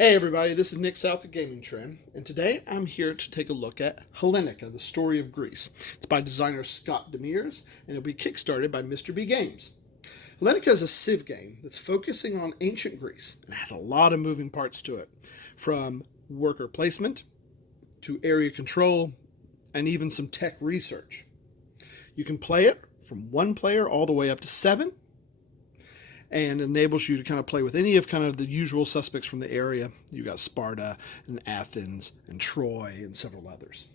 Hey everybody, this is Nick South of Gaming Trend, and today I'm here to take a look at Hellenica, the story of Greece. It's by designer Scott Demers, and it'll be kickstarted by Mr. B Games. Hellenica is a Civ game that's focusing on ancient Greece and has a lot of moving parts to it, from worker placement to area control and even some tech research. You can play it from one player all the way up to 7, and enables you to kind of play with any of kind of the usual suspects from the area. You got Sparta and Athens and Troy and several others.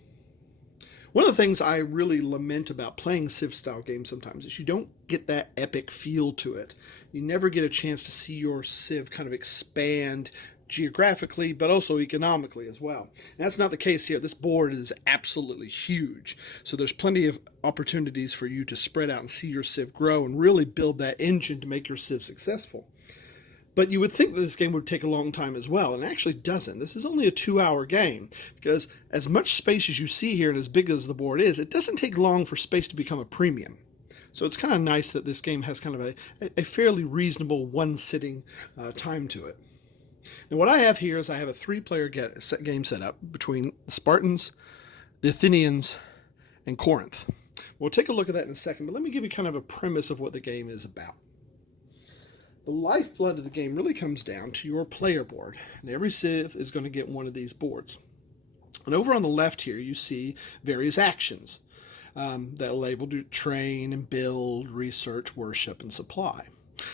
One of the things I really lament about playing Civ-style games sometimes is you don't get that epic feel to it. You never get a chance to see your Civ kind of expand geographically, but also economically as well. And that's not the case here. This board is absolutely huge. So there's plenty of opportunities for you to spread out and see your Civ grow and really build that engine to make your Civ successful. But you would think that this game would take a long time as well, and it actually doesn't. This is only a 2-hour game, because as much space as you see here and as big as the board is, it doesn't take long for space to become a premium. So it's kind of nice that this game has kind of a fairly reasonable one-sitting time to it. Now what I have here is I have a 3-player game set up between the Spartans, the Athenians, and Corinth. We'll take a look at that in a second, but let me give you kind of a premise of what the game is about. The lifeblood of the game really comes down to your player board, and every Civ is going to get one of these boards. And over on the left here you see various actions that are able to train and build, research, worship, and supply.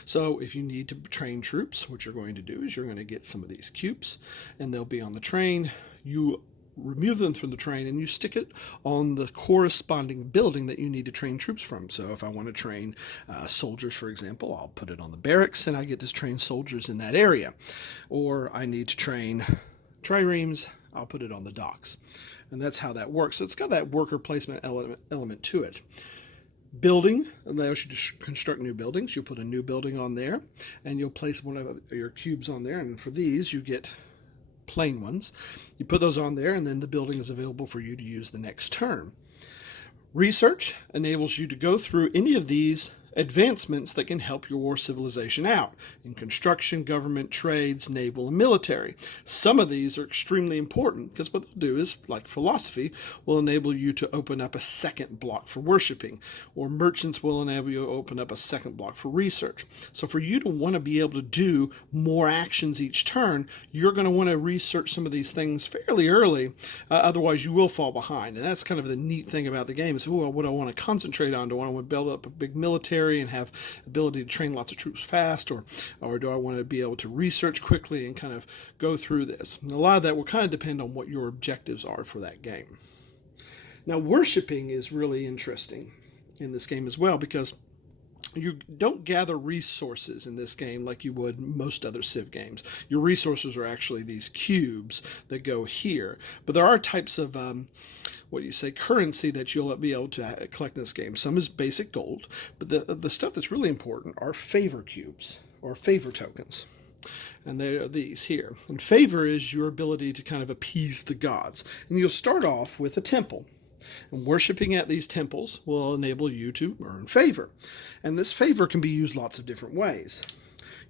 So if you need to train troops, what you're going to do is you're going to get some of these cubes, and they'll be on the train. You remove them from the train and you stick it on the corresponding building that you need to train troops from. So if I want to train soldiers, for example, I'll put it on the barracks and I get to train soldiers in that area. Or I need to train triremes, I'll put it on the docks. And that's how that works. So it's got that worker placement element to it. Building allows you to construct new buildings. You'll put a new building on there, and you'll place one of your cubes on there, and for these you get plain ones. You put those on there, and then the building is available for you to use the next turn. Research enables you to go through any of these advancements that can help your civilization out in construction, government, trades, naval, and military. Some of these are extremely important because what they'll do is, like philosophy, will enable you to open up a second block for worshiping, or merchants will enable you to open up a second block for research. So for you to want to be able to do more actions each turn, you're going to want to research some of these things fairly early, otherwise you will fall behind. And that's kind of the neat thing about the game is, what do I want to concentrate on? Do I want to build up a big military and have ability to train lots of troops fast, or do I want to be able to research quickly and kind of go through this? And a lot of that will kind of depend on what your objectives are for that game. Now, worshiping is really interesting in this game as well, because you don't gather resources in this game like you would most other Civ games. Your resources are actually these cubes that go here. But there are types of, currency that you'll be able to collect in this game. Some is basic gold, but the stuff that's really important are favor cubes, or favor tokens. And they are these here. And favor is your ability to kind of appease the gods. And you'll start off with a temple. And worshiping at these temples will enable you to earn favor. And this favor can be used lots of different ways.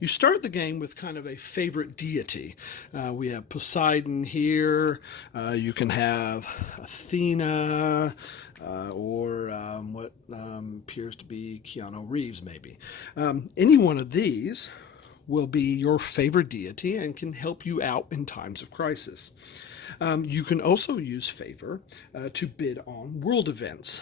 You start the game with kind of a favorite deity. We have Poseidon here. You can have Athena, or what appears to be Keanu Reeves, maybe. Any one of these will be your favorite deity and can help you out in times of crisis. You can also use favor to bid on world events.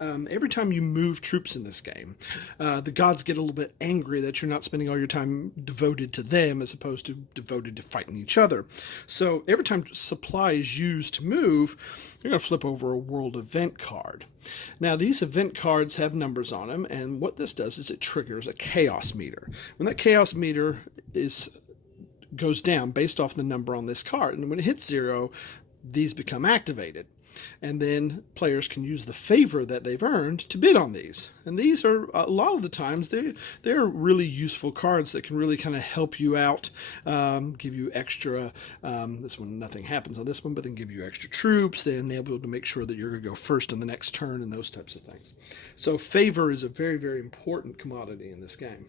Every time you move troops in this game, the gods get a little bit angry that you're not spending all your time devoted to them as opposed to devoted to fighting each other. So every time supply is used to move, you're going to flip over a world event card. Now these event cards have numbers on them, and what this does is it triggers a chaos meter. When that chaos meter goes down based off the number on this card, and when it hits 0, these become activated. And then players can use the favor that they've earned to bid on these. And these are, a lot of the times, they're really useful cards that can really kind of help you out, give you extra, this one, nothing happens on this one, but then give you extra troops. They enable you to make sure that you're going to go first on the next turn and those types of things. So favor is a very, very important commodity in this game.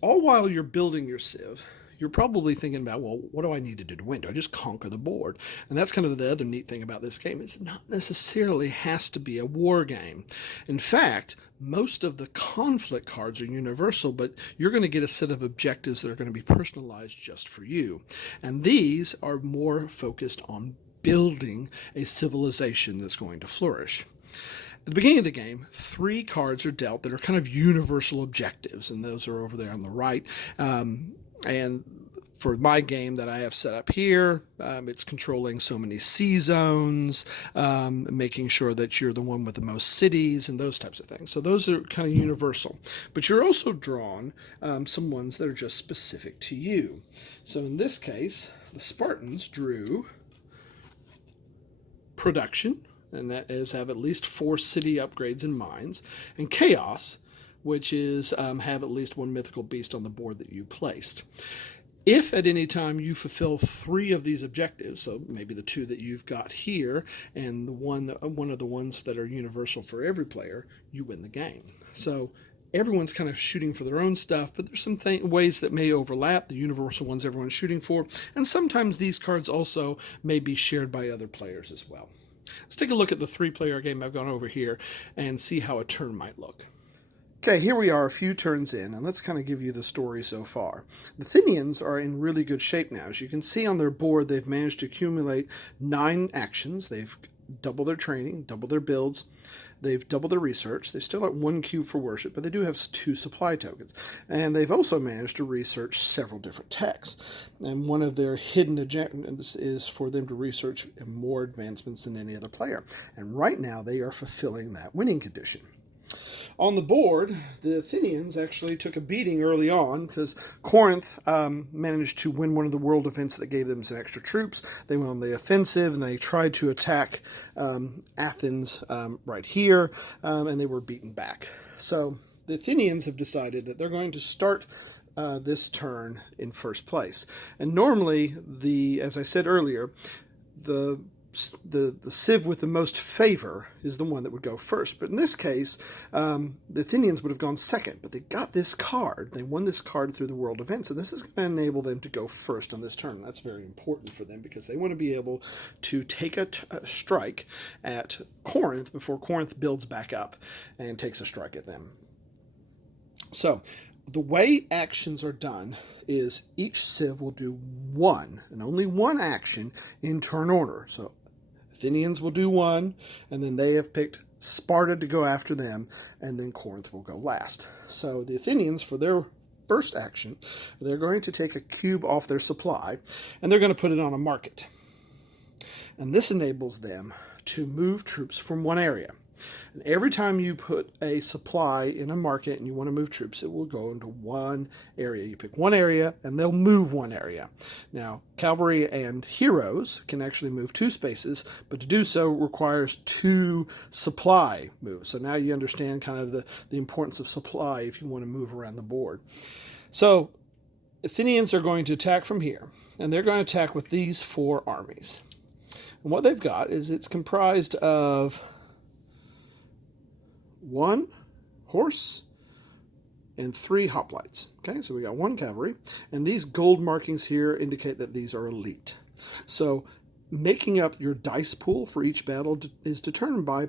All while you're building your Civ, you're probably thinking about, well, what do I need to do to win? Do I just conquer the board? And that's kind of the other neat thing about this game. It's not necessarily has to be a war game. In fact, most of the conflict cards are universal, but you're going to get a set of objectives that are going to be personalized just for you. And these are more focused on building a civilization that's going to flourish. At the beginning of the game, 3 cards are dealt that are kind of universal objectives, and those are over there on the right. And for my game that I have set up here, it's controlling so many sea zones, making sure that you're the one with the most cities and those types of things. So those are kind of universal. But you're also drawn some ones that are just specific to you. So in this case, the Spartans drew production, and that is have at least 4 city upgrades and mines, and chaos, which is have at least 1 mythical beast on the board that you placed. If at any time you fulfill 3 of these objectives, so maybe the 2 that you've got here and the one of the ones that are universal for every player, you win the game. So everyone's kind of shooting for their own stuff, but there's some ways that may overlap, the universal ones everyone's shooting for, and sometimes these cards also may be shared by other players as well. Let's take a look at the 3-player game I've gone over here and see how a turn might look. Okay, here we are a few turns in, and let's kind of give you the story so far. The Athenians are in really good shape now. As you can see on their board, they've managed to accumulate 9 actions. They've doubled their training, doubled their builds, they've doubled their research. They still have 1 cube for worship, but they do have 2 supply tokens. And they've also managed to research several different texts. And one of their hidden agendas is for them to research more advancements than any other player. And right now, they are fulfilling that winning condition. On the board, the Athenians actually took a beating early on because Corinth managed to win one of the world events that gave them some extra troops. They went on the offensive and they tried to attack Athens right here, and they were beaten back. So the Athenians have decided that they're going to start this turn in first place. And normally, as I said earlier, the civ with the most favor is the one that would go first. But in this case, the Athenians would have gone second, but they got this card. They won this card through the world event, so this is going to enable them to go first on this turn. That's very important for them because they want to be able to take a strike at Corinth before Corinth builds back up and takes a strike at them. So the way actions are done is each civ will do 1 and only 1 action in turn order. So Athenians will do 1, and then they have picked Sparta to go after them, and then Corinth will go last. So the Athenians, for their first action, they're going to take a cube off their supply, and they're going to put it on a market. And this enables them to move troops from one area. And every time you put a supply in a market and you want to move troops, it will go into one area. You pick one area and they'll move one area. Now, cavalry and heroes can actually move 2 spaces, but to do so requires 2 supply moves. So now you understand kind of the importance of supply if you want to move around the board. So Athenians are going to attack from here, and they're going to attack with these 4 armies. And what they've got is it's comprised of 1 horse and 3 hoplites. Okay, so we got 1 cavalry, and these gold markings here indicate that these are elite. So making up your dice pool for each battle is determined by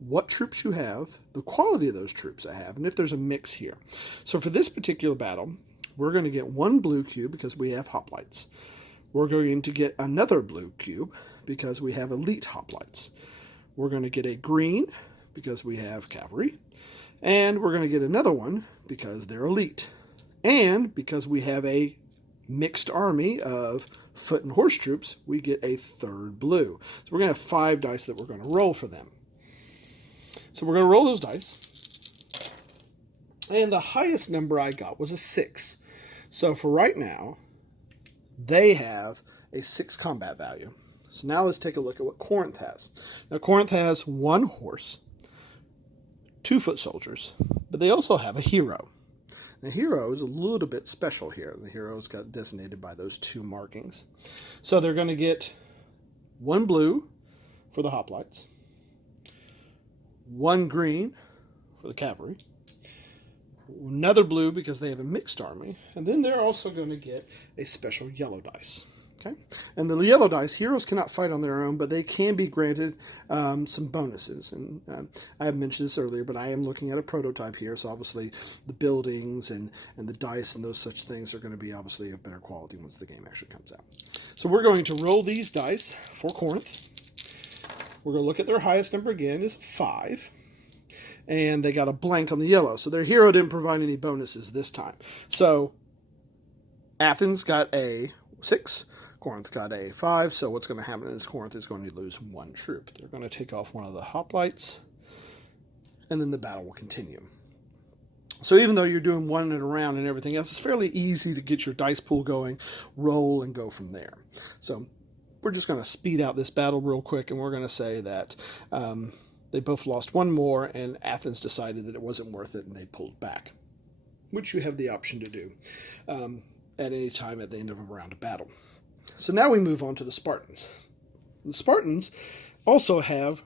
what troops you have, the quality of those troops I have, and if there's a mix here. So for this particular battle, we're going to get 1 blue cube because we have hoplites. We're going to get another blue cube because we have elite hoplites. We're going to get a green because we have cavalry, and we're going to get another one because they're elite, and because we have a mixed army of foot and horse troops, we get a 3rd blue. So we're going to have 5 dice that we're going to roll for them. So we're going to roll those dice, and the highest number I got was a 6. So for right now, they have a 6 combat value. So now let's take a look at what Corinth has. Now Corinth has 1 horse, 2 foot soldiers, but they also have a hero. The hero is a little bit special here. The hero's got designated by those 2 markings. So they're going to get 1 blue for the hoplites, 1 green for the cavalry, another blue because they have a mixed army, and then they're also going to get a special yellow dice. Okay, and the yellow dice, heroes cannot fight on their own, but they can be granted some bonuses. And I have mentioned this earlier, but I am looking at a prototype here, so obviously the buildings and the dice and those such things are going to be obviously of better quality once the game actually comes out. So we're going to roll these dice for Corinth. We're going to look at their highest number again is 5. And they got a blank on the yellow, so their hero didn't provide any bonuses this time. So Athens got a 6. Corinth got a 5, so what's going to happen is Corinth is going to lose 1 troop. They're going to take off one of the hoplites, and then the battle will continue. So even though you're doing one and around and everything else, it's fairly easy to get your dice pool going, roll, and go from there. So we're just going to speed out this battle real quick, and we're going to say that they both lost 1 more, and Athens decided that it wasn't worth it, and they pulled back, which you have the option to do at any time at the end of a round of battle. So now we move on to the Spartans. The Spartans also have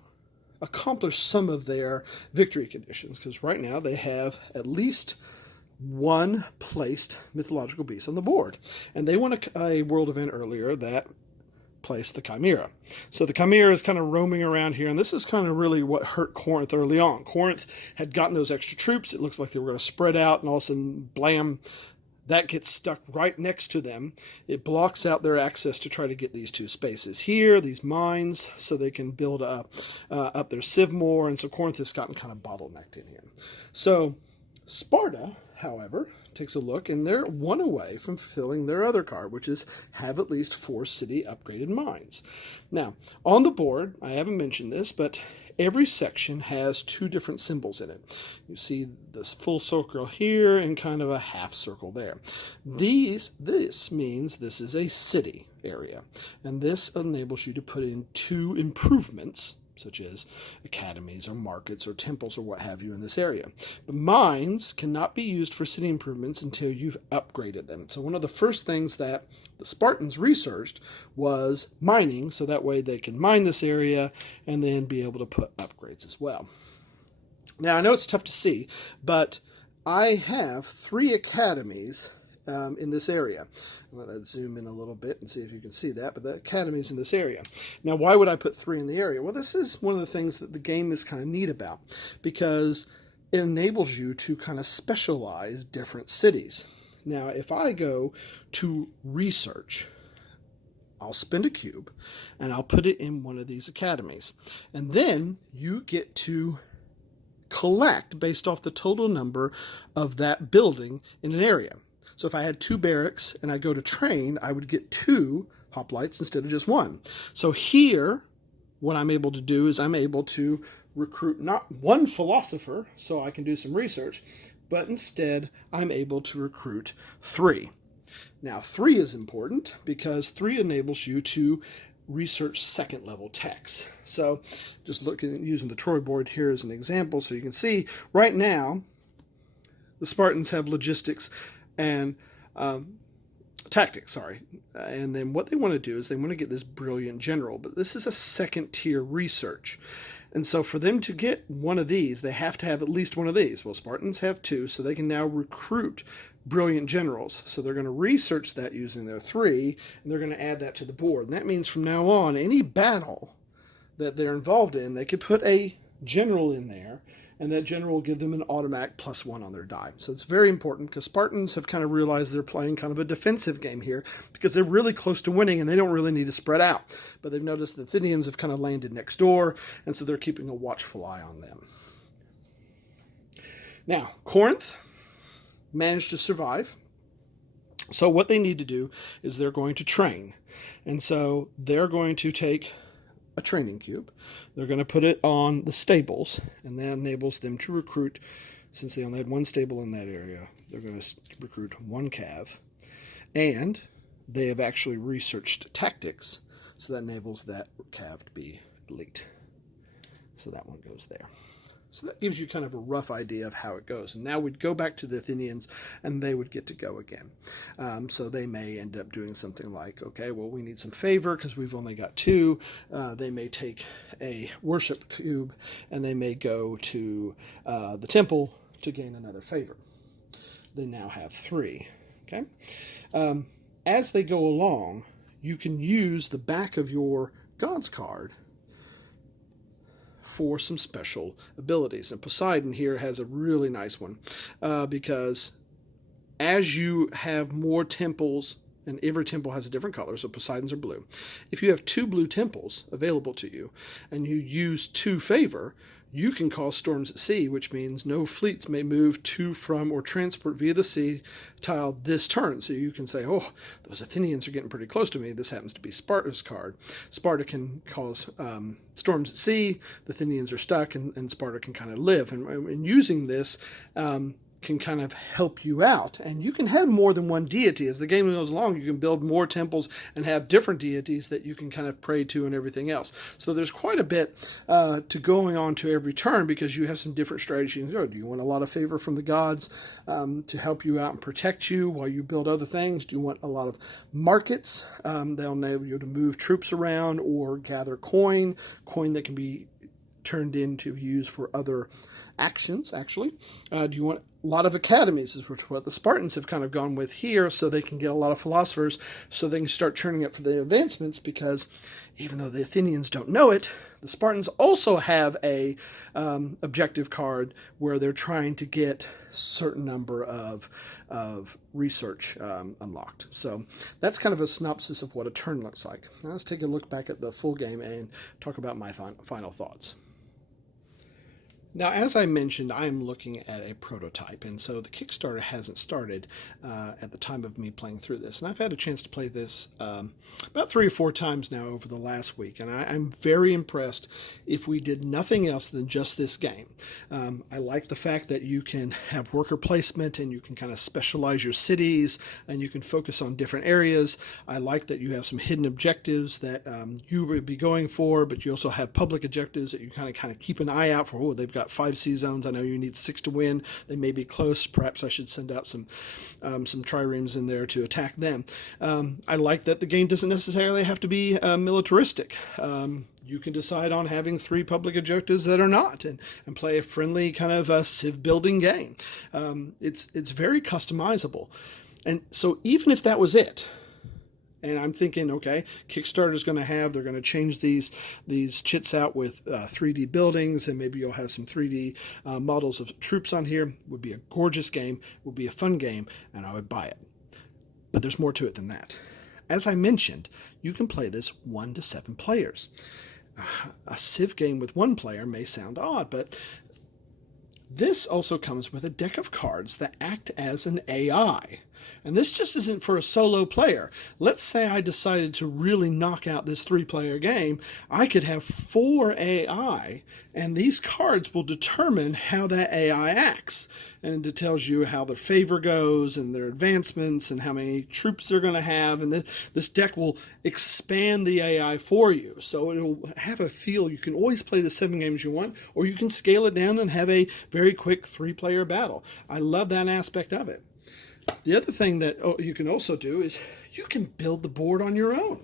accomplished some of their victory conditions, because right now they have at least 1 placed mythological beast on the board. And they won a world event earlier that placed the Chimera. So the Chimera is kind of roaming around here, and this is kind of really what hurt Corinth early on. Corinth had gotten those extra troops. It looks like they were going to spread out, and all of a sudden, blam, that gets stuck right next to them. It blocks out their access to try to get these 2 spaces here, these mines, so they can build up their civ more, and so Corinth has gotten kind of bottlenecked in here. So Sparta, however, takes a look, and they're 1 away from fulfilling their other card, which is have at least 4 city upgraded mines. Now, on the board, I haven't mentioned this, but every section has 2 different symbols in it. You see this full circle here and kind of a half circle there. This means this is a city area, and this enables you to put in 2 improvements, such as academies or markets or temples or what have you in this area. But mines cannot be used for city improvements until you've upgraded them. So one of the first things that the Spartans researched was mining, so that way they can mine this area and then be able to put upgrades as well. Now, I know it's tough to see, but I have 3 academies in this area. Let's zoom in a little bit and see if you can see that, but the academy's in this area. Now, why would I put 3 in the area? Well, this is one of the things that the game is kind of neat about, because it enables you to kind of specialize different cities. Now, if I go to research, I'll spend a cube, and I'll put it in one of these academies. And then you get to collect based off the total number of that building in an area. So if I had 2 barracks and I go to train, I would get 2 hoplites instead of just 1. So here, what I'm able to do is I'm able to recruit not 1 philosopher, so I can do some research, but instead I'm able to recruit 3. Now 3 is important because 3 enables you to research 2nd level techs. So just using the Troy board here as an example, so you can see right now the Spartans have logistics and tactics, and then what they want to do is they want to get this brilliant general, but this is a 2nd tier research. And so for them to get one of these, they have to have at least one of these. Well, Spartans have 2, so they can now recruit brilliant generals. So they're going to research that using their 3, and they're going to add that to the board. And that means from now on, any battle that they're involved in, they could put a general in there, and that general will give them an automatic +1 on their die. So it's very important, because Spartans have kind of realized they're playing kind of a defensive game here, because they're really close to winning, and they don't really need to spread out. But they've noticed the Athenians have kind of landed next door, and so they're keeping a watchful eye on them. Now, Corinth managed to survive. So what they need to do is they're going to train. And so they're going to take a training cube. They're going to put it on the stables, and that enables them to recruit. Since they only had 1 stable in that area, they're going to recruit 1 cav. And they have actually researched tactics, so that enables that cav to be elite. So that one goes there. So that gives you kind of a rough idea of how it goes. And now we'd go back to the Athenians, and they would get to go again. So they may end up doing something like, okay, well, we need some favor because we've only got 2. They may take a worship cube, and they may go to the temple to gain another favor. They now have 3. Okay. As they go along, you can use the back of your Gods card for some special abilities. And Poseidon here has a really nice one because as you have more temples, and every temple has a different color, so Poseidon's are blue. If you have 2 blue temples available to you, and you use 2 favor, you can cause storms at sea, which means no fleets may move to, from, or transport via the sea tile this turn. So you can say, oh, those Athenians are getting pretty close to me. This happens to be Sparta's card. Sparta can cause storms at sea. The Athenians are stuck, and Sparta can kind of live. And using this can kind of help you out. And you can have more than one deity. As the game goes along, you can build more temples and have different deities that you can kind of pray to and everything else. So there's quite a bit to going on to every turn because you have some different strategies. Oh, do you want a lot of favor from the gods to help you out and protect you while you build other things? Do you want a lot of markets? They'll enable you to move troops around or gather coin that can be turned into use for other actions, actually. Do you want a lot of academies, is what the Spartans have kind of gone with here, so they can get a lot of philosophers, so they can start churning up for the advancements, because even though the Athenians don't know it, the Spartans also have a objective card where they're trying to get a certain number of research unlocked. So that's kind of a synopsis of what a turn looks like. Now let's take a look back at the full game and talk about my final thoughts. Now, as I mentioned, I am looking at a prototype, and so the Kickstarter hasn't started at the time of me playing through this. And I've had a chance to play this about 3 or 4 times now over the last week, and I'm very impressed if we did nothing else than just this game. I like the fact that you can have worker placement, and you can kind of specialize your cities, and you can focus on different areas. I like that you have some hidden objectives that you would be going for, but you also have public objectives that you kind of keep an eye out for. Oh, they've got 5 sea zones. I know you need 6 to win. They may be close. Perhaps I should send out some triremes in there to attack them. I like that the game doesn't necessarily have to be militaristic. You can decide on having 3 public objectives that are not, and play a friendly kind of civ building game. It's very customizable. And so even if that was it, and I'm thinking, okay, Kickstarter's going to they're going to change these chits out with 3D buildings, and maybe you'll have some 3D models of troops on here. Would be a gorgeous game, would be a fun game, and I would buy it. But there's more to it than that. As I mentioned, you can play this 1 to 7 players. A Civ game with 1 player may sound odd, but this also comes with a deck of cards that act as an AI. And this just isn't for a solo player. Let's say I decided to really knock out this 3-player game. I could have 4 AI, and these cards will determine how that AI acts. And it tells you how their favor goes, and their advancements, and how many troops they're going to have. And this deck will expand the AI for you. So it'll have a feel. You can always play the 7 games you want, or you can scale it down and have a very quick 3-player battle. I love that aspect of it. The other thing that you can also do is you can build the board on your own.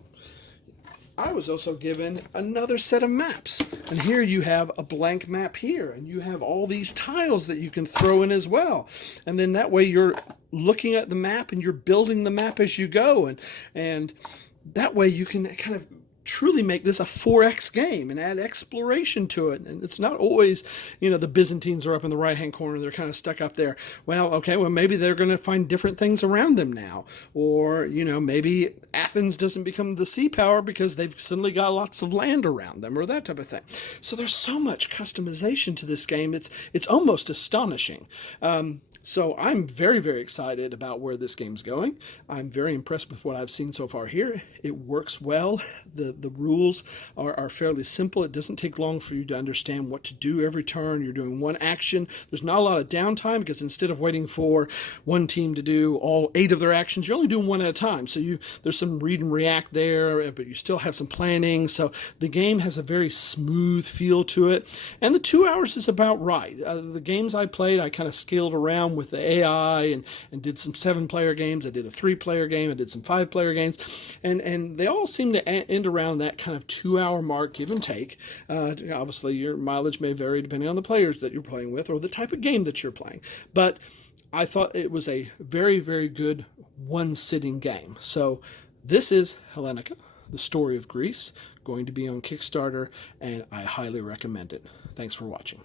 I was also given another set of maps. And here you have a blank map here, and you have all these tiles that you can throw in as well. And then that way you're looking at the map and you're building the map as you go. And that way you can kind of truly make this a 4X game and add exploration to it. And it's not always, the Byzantines are up in the right-hand corner. They're kind of stuck up there. Well, okay, maybe they're going to find different things around them now. Or, maybe Athens doesn't become the sea power because they've suddenly got lots of land around them, or that type of thing. So there's so much customization to this game. It's almost astonishing. So I'm very, very excited about where this game's going. I'm very impressed with what I've seen so far here. It works well. The rules are fairly simple. It doesn't take long for you to understand what to do every turn. You're doing one action. There's not a lot of downtime because instead of waiting for one team to do all 8 of their actions, you're only doing 1 at a time. So there's some read and react there, but you still have some planning. So the game has a very smooth feel to it. And the 2 hours is about right. The games I played, I kind of scaled around with the AI and did some 7-player games. I did a 3-player game. I did some 5-player games. And they all seem to end around around that kind of 2-hour mark, give and take. Obviously, your mileage may vary depending on the players that you're playing with or the type of game that you're playing. But I thought it was a very, very good one-sitting game. So this is Hellenica, the story of Greece, going to be on Kickstarter, and I highly recommend it. Thanks for watching.